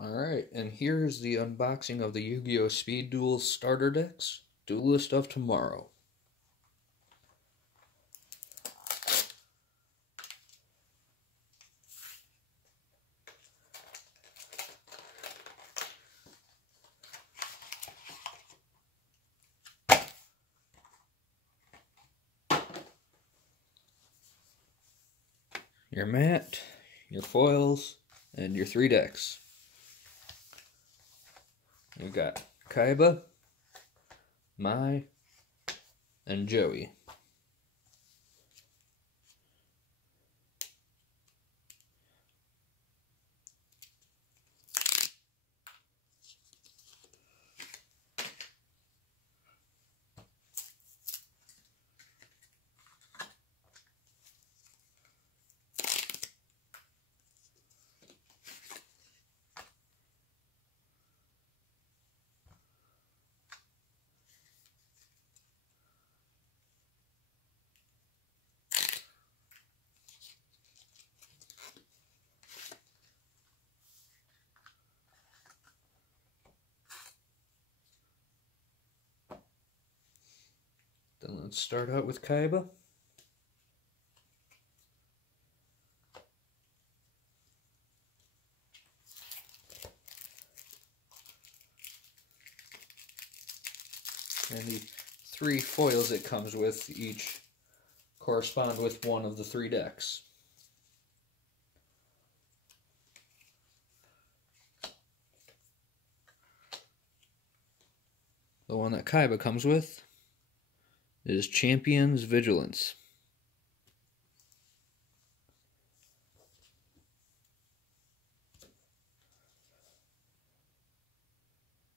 Alright, and here's the unboxing of the Yu-Gi-Oh! Speed Duel starter decks, Duelist of Tomorrow. Your mat, your foils, and your 3 decks. You've got Kaiba, Mai, and Joey. Then let's start out with Kaiba. And the 3 foils it comes with each correspond with one of the 3 decks. The one that Kaiba comes with is Champion's Vigilance.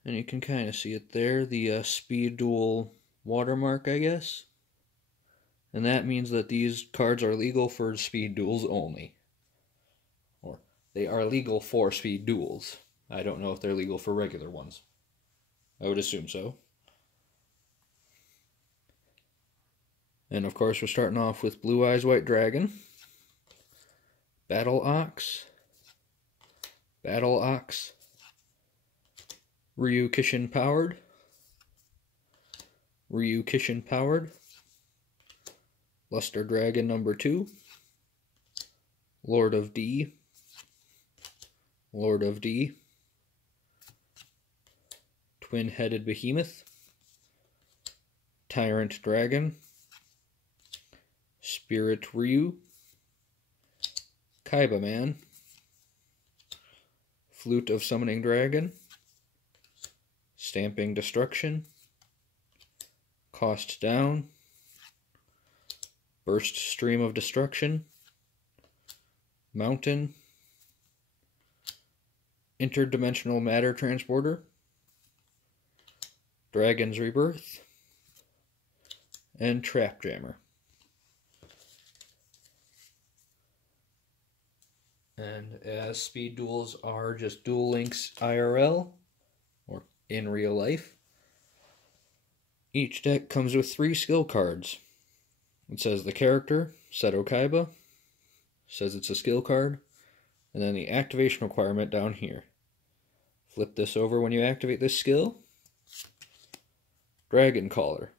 And you can kind of see it there, the Speed Duel watermark, I guess. And that means that these cards are legal for Speed Duels only. Or, they are legal for Speed Duels. I don't know if they're legal for regular ones. I would assume so. And of course we're starting off with Blue Eyes White Dragon, Battle Ox, Ryu Kishin Powered, Luster Dragon number 2, Lord of D, Twin-Headed Behemoth, Tyrant Dragon, Spirit Ryu, Kaiba Man, Flute of Summoning Dragon, Stamping Destruction, Cost Down, Burst Stream of Destruction, Mountain, Interdimensional Matter Transporter, Dragon's Rebirth, and Trap Jammer. And as Speed Duels are just Duel Links IRL, or in real life, each deck comes with 3 skill cards. It says the character, Seto Kaiba, says it's a skill card, and then the activation requirement down here. Flip this over when you activate this skill. Dragon Caller.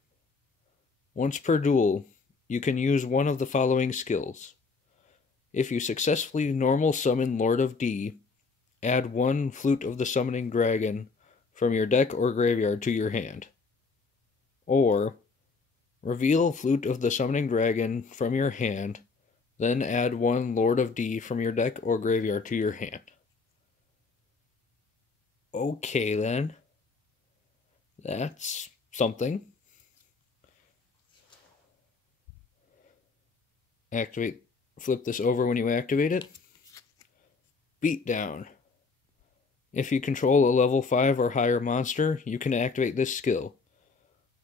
Once per duel, you can use one of the following skills. If you successfully normal summon Lord of D, add 1 Flute of the Summoning Dragon from your deck or graveyard to your hand. Or, reveal Flute of the Summoning Dragon from your hand, then add 1 Lord of D from your deck or graveyard to your hand. Okay then. That's something. Flip this over when you activate it. Beatdown. If you control a level 5 or higher monster, you can activate this skill.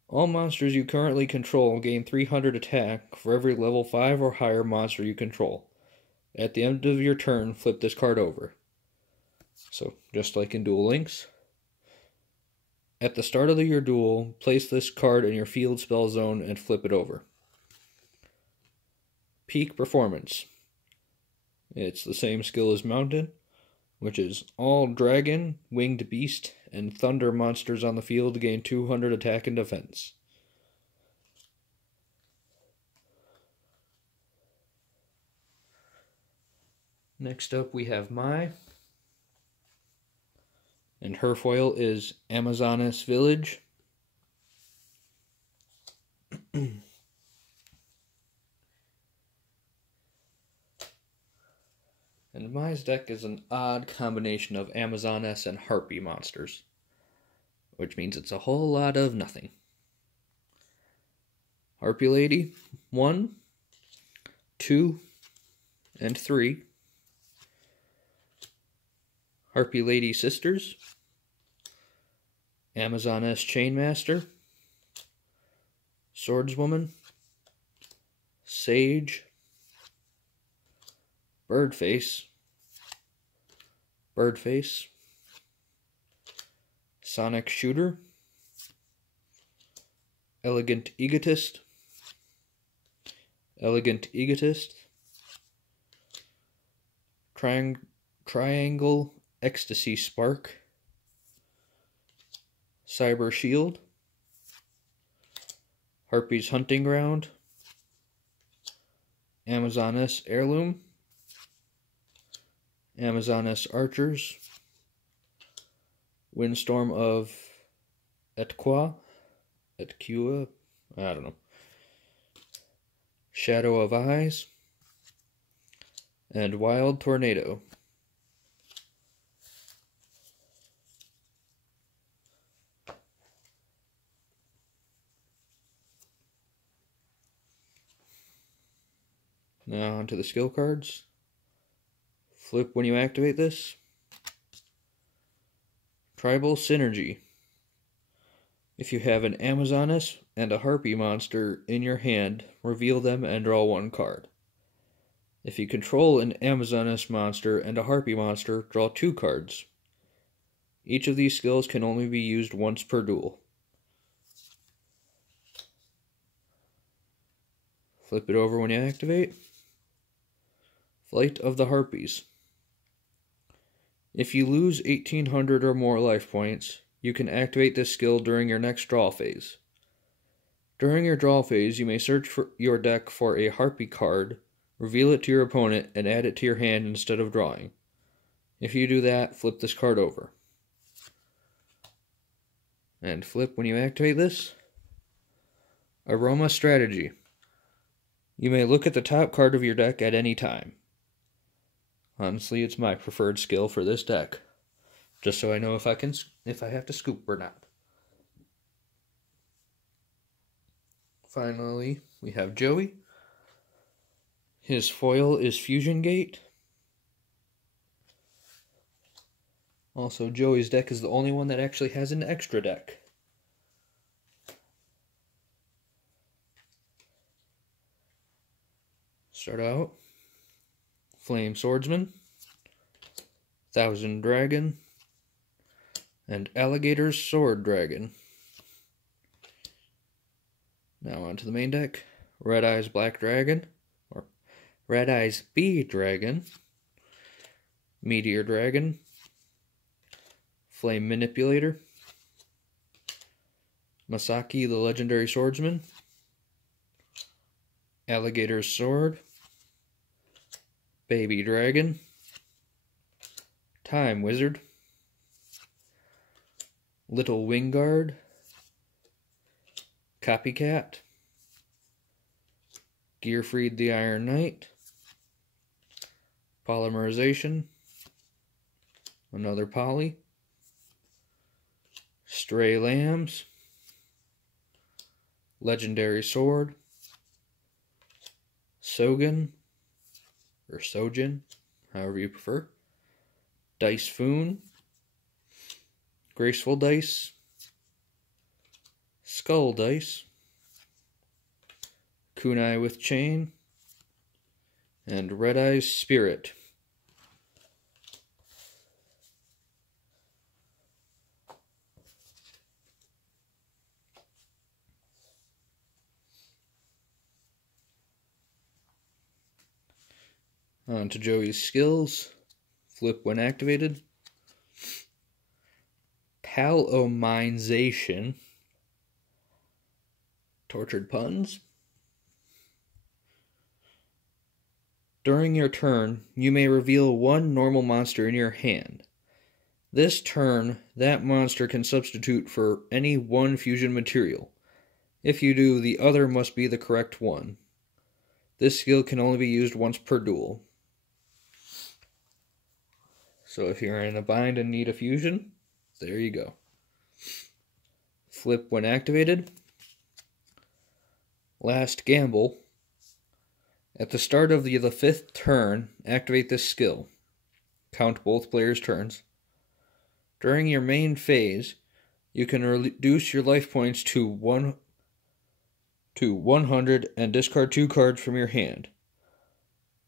All monsters you currently control gain 300 attack for every level 5 or higher monster you control. At the end of your turn, flip this card over. So, just like in Duel Links. At the start of your duel, place this card in your field spell zone and flip it over. Peak Performance. It's the same skill as Mountain, which is all dragon, winged beast, and thunder monsters on the field gain 200 attack and defense. Next up we have Mai, and her foil is Amazoness Village. And Mai's deck is an odd combination of Amazoness and Harpy monsters, which means it's a whole lot of nothing. Harpy Lady, 1, 2, and 3. Harpy Lady Sisters, Amazoness Chainmaster, Swordswoman, Sage, Birdface, Sonic Shooter, Elegant Egotist, Triangle Ecstasy Spark, Cyber Shield, Harpy's Hunting Ground, Amazoness Heirloom, Amazoness Archers, Windstorm of Etqua, I don't know, Shadow of Eyes, and Wild Tornado. Now onto the skill cards. Flip when you activate this. Tribal Synergy. If you have an Amazoness and a Harpy monster in your hand, reveal them and draw 1 card. If you control an Amazoness monster and a Harpy monster, draw 2 cards. Each of these skills can only be used once per duel. Flip it over when you activate. Flight of the Harpies. If you lose 1800 or more life points, you can activate this skill during your next draw phase. During your draw phase, you may search for your deck for a Harpy card, reveal it to your opponent, and add it to your hand instead of drawing. If you do that, flip this card over. And flip when you activate this. Aroma Strategy. You may look at the top card of your deck at any time. Honestly, it's my preferred skill for this deck, just so I know if I have to scoop or not. Finally, we have Joey. His foil is Fusion Gate. Also, Joey's deck is the only one that actually has an extra deck. Start out. Flame Swordsman, Thousand Dragon, and Alligator's Sword Dragon. Now onto the main deck. Red Eyes Black Dragon, or Red Eyes Bee Dragon, Meteor Dragon, Flame Manipulator, Masaki the Legendary Swordsman, Alligator's Sword, Baby Dragon, Time Wizard, Little Wingguard, Copycat, Gearfried the Iron Knight, Polymerization, another Poly, Stray Lambs, Legendary Sword, Sogen, or Sojin, however you prefer, Dice Foon, Graceful Dice, Skull Dice, Kunai with Chain, and Red Eyes Spirit. On to Joey's skills. Flip when activated. Palomization. Tortured puns. During your turn, you may reveal one normal monster in your hand. This turn, that monster can substitute for any one fusion material. If you do, the other must be the correct one. This skill can only be used once per duel. So if you're in a bind and need a fusion, there you go. Flip when activated. Last gamble. At the start of the 5th turn, activate this skill. Count both players' turns. During your main phase, you can reduce your life points to 100 and discard 2 cards from your hand.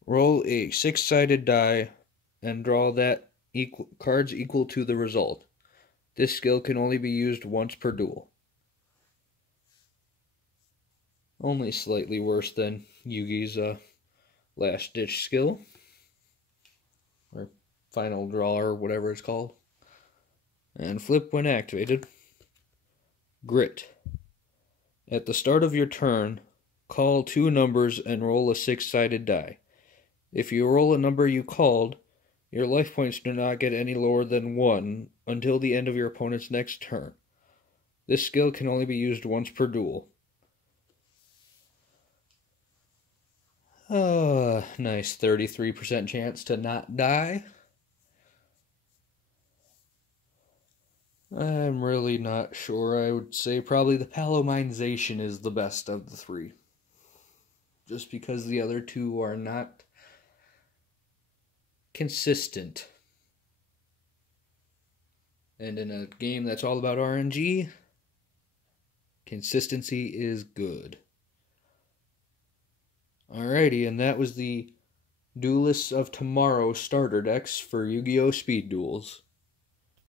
Roll a 6-sided die and draw cards equal to the result. This skill can only be used once per duel. Only slightly worse than Yugioh's last ditch skill. Or final draw, or whatever it's called. And flip when activated. Grit. At the start of your turn, call 2 numbers and roll a 6-sided die. If you roll a number you called, your life points do not get any lower than 1 until the end of your opponent's next turn. This skill can only be used once per duel. Nice 33% chance to not die. I'm really not sure. I would say probably the Palomization is the best of the 3. Just because the other 2 are not consistent. And in a game that's all about RNG, consistency is good. Alrighty, and that was the Duelists of Tomorrow starter decks for Yu-Gi-Oh! Speed Duels.